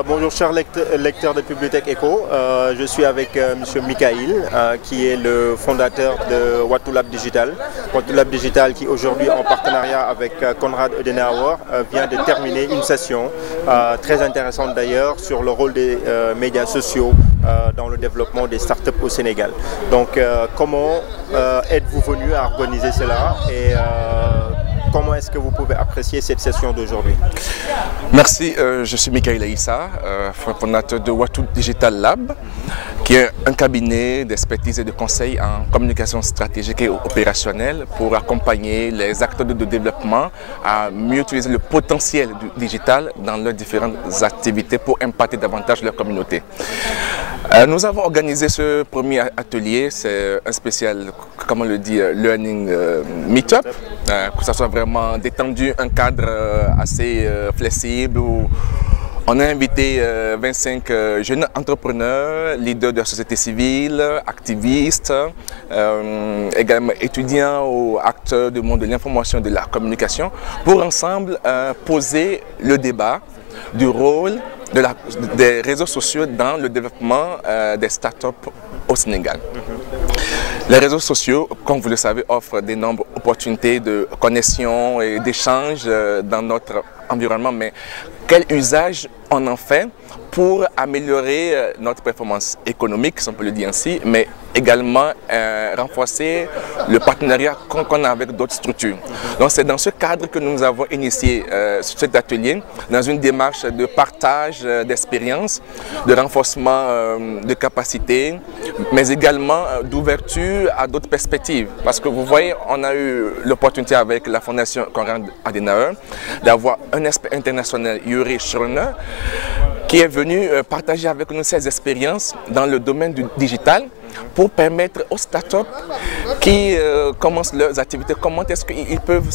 Bonjour chers lecteurs de Publitech Echo, je suis avec M. Mikaïl qui est le fondateur de Watulab Digital. Watulab Digital qui aujourd'hui en partenariat avec Konrad Adenauer vient de terminer une session très intéressante d'ailleurs sur le rôle des médias sociaux dans le développement des startups au Sénégal. Donc comment êtes-vous venu à organiser cela et comment est-ce que vous pouvez apprécier cette session d'aujourd'hui? Merci, je suis Mikaïl Aïssa, fondateur de Watulab Digital Lab, qui est un cabinet d'expertise et de conseil en communication stratégique et opérationnelle pour accompagner les acteurs de développement à mieux utiliser le potentiel du digital dans leurs différentes activités pour impacter davantage leur communauté. Nous avons organisé ce premier atelier, c'est un spécial, comme on le dit, Learning Meetup, que ça soit vraiment détendu, un cadre assez flexible où on a invité 25 jeunes entrepreneurs, leaders de la société civile, activistes, également étudiants ou acteurs du monde de l'information et de la communication pour ensemble poser le débat du rôle des réseaux sociaux dans le développement des startups au Sénégal. Les réseaux sociaux, comme vous le savez, offrent d'énormes opportunités de connexion et d'échange dans notre environnement, mais quel usage on en fait pour améliorer notre performance économique, si on peut le dire ainsi, mais également renforcer le partenariat qu'on a avec d'autres structures. Donc c'est dans ce cadre que nous avons initié cet atelier, dans une démarche de partage d'expériences, de renforcement de capacités, mais également d'ouverture à d'autres perspectives. Parce que vous voyez, on a eu l'opportunité avec la Fondation Konrad Adenauer d'avoir un expert international, Yuri Schroner, qui est venu partager avec nous ses expériences dans le domaine du digital pour permettre aux startups qui commencent leurs activités, comment est-ce qu'ils peuvent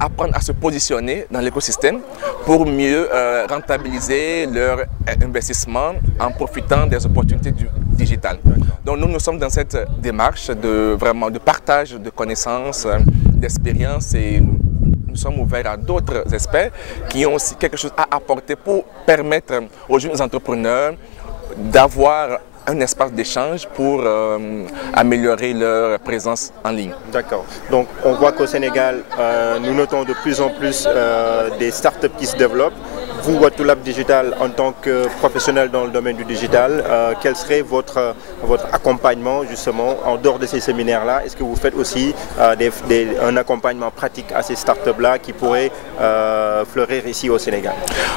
apprendre à se positionner dans l'écosystème pour mieux rentabiliser leur investissement en profitant des opportunités du digital. Donc nous sommes dans cette démarche de partage de connaissances, d'expériences et nous sommes ouverts à d'autres experts qui ont aussi quelque chose à apporter pour permettre aux jeunes entrepreneurs d'avoir un espace d'échange pour améliorer leur présence en ligne. D'accord. Donc on voit qu'au Sénégal, nous notons de plus en plus des startups qui se développent. Vous, Watulab Digital, en tant que professionnel dans le domaine du digital, quel serait votre accompagnement justement en dehors de ces séminaires-là? Est-ce que vous faites aussi un accompagnement pratique à ces startups-là qui pourraient fleurir ici au Sénégal?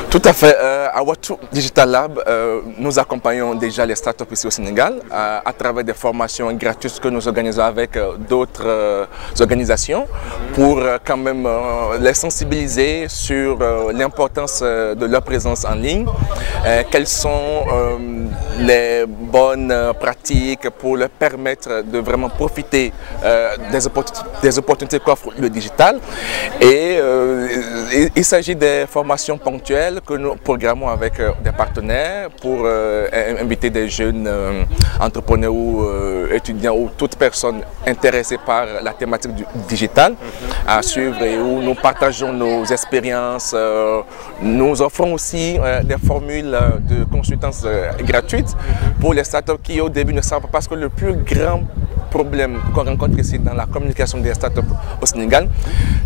Tout à fait. À Watulab Digital Lab, nous accompagnons déjà les startups ici au Sénégal à travers des formations gratuites que nous organisons avec d'autres organisations pour quand même les sensibiliser sur l'importance de leur présence en ligne, quelles sont les bonnes pratiques pour leur permettre de vraiment profiter des opportunités qu'offre le digital. Et il s'agit des formations ponctuelles que nous programmons avec des partenaires pour inviter des jeunes entrepreneurs ou étudiants ou toute personne intéressée par la thématique du digital à suivre et où nous partageons nos expériences. Nous offrons aussi des formules de consultance gratuites pour les startups qui au début ne savent pas, parce que le plus grand problème qu'on rencontre ici dans la communication des startups au Sénégal,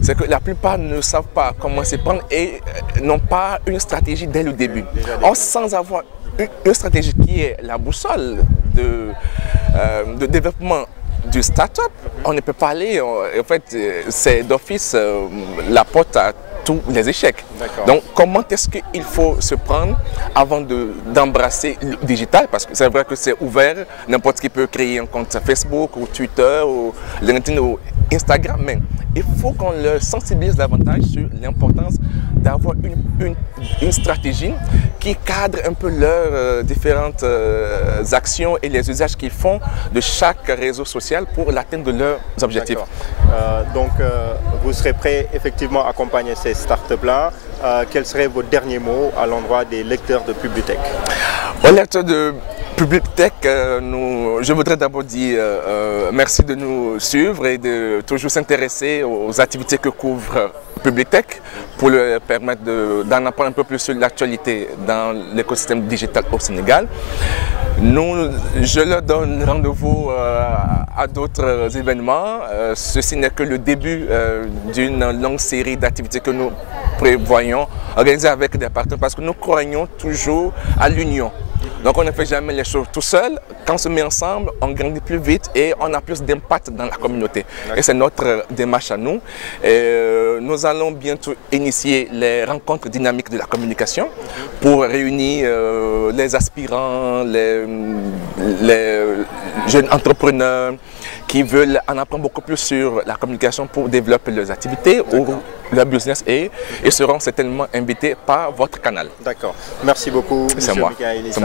c'est que la plupart ne savent pas comment s'y prendre et n'ont pas une stratégie dès le début. Or, sans avoir une stratégie qui est la boussole de développement du start-up, on ne peut pas aller. En fait, c'est d'office la porte à tous les échecs. Donc, comment est-ce qu'il faut se prendre avant d'embrasser le digital? Parce que c'est vrai que c'est ouvert, n'importe qui peut créer un compte Facebook ou Twitter ou LinkedIn ou Instagram, mais il faut qu'on le sensibilise davantage sur l'importance d'avoir une stratégie qui cadre un peu leurs différentes actions et les usages qu'ils font de chaque réseau social pour l'atteinte de leurs objectifs. Donc, vous serez prêt effectivement à accompagner ces startups-là. Quels seraient vos derniers mots à l'endroit des lecteurs de Publitech? Aux lecteurs de Public Tech, je voudrais d'abord dire merci de nous suivre et de toujours s'intéresser aux activités que couvre Public Tech pour leur permettre d'en apprendre un peu plus sur l'actualité dans l'écosystème digital au Sénégal. Je leur donne rendez-vous à d'autres événements. Ceci n'est que le début d'une longue série d'activités que nous prévoyons organiser avec des partenaires parce que nous croyons toujours à l'union. Donc on ne fait jamais les choses tout seul. Quand on se met ensemble, on grandit plus vite et on a plus d'impact dans la communauté. Et c'est notre démarche à nous. Nous allons bientôt initier les rencontres dynamiques de la communication pour réunir les aspirants, les jeunes entrepreneurs qui veulent en apprendre beaucoup plus sur la communication pour développer leurs activités ou leur business et ils seront certainement invités par votre canal. D'accord. Merci beaucoup, M. Michail Issa.